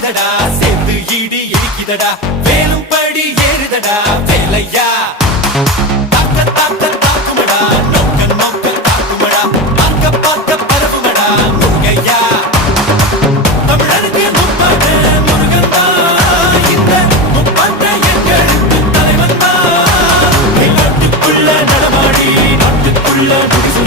பறக்குதடா சேர்ந்து இடி இடிக்குதடா வேலும் படி ஏறுதடா வேலையா? தாக்க தாக்க தாக்குமடா நோக்க நோக்க தாக்குமடா பார்க்க பார்க்க பரவுமடா முருகையா? தமிழருக்கு முப்பாடு முருகன் தான் இந்த முப்பாட்டை எங்களுக்கு தலைவன் தான் நாட்டுக்குள்ள நடமாடி நாட்டுக்குள்ள முடிச்சு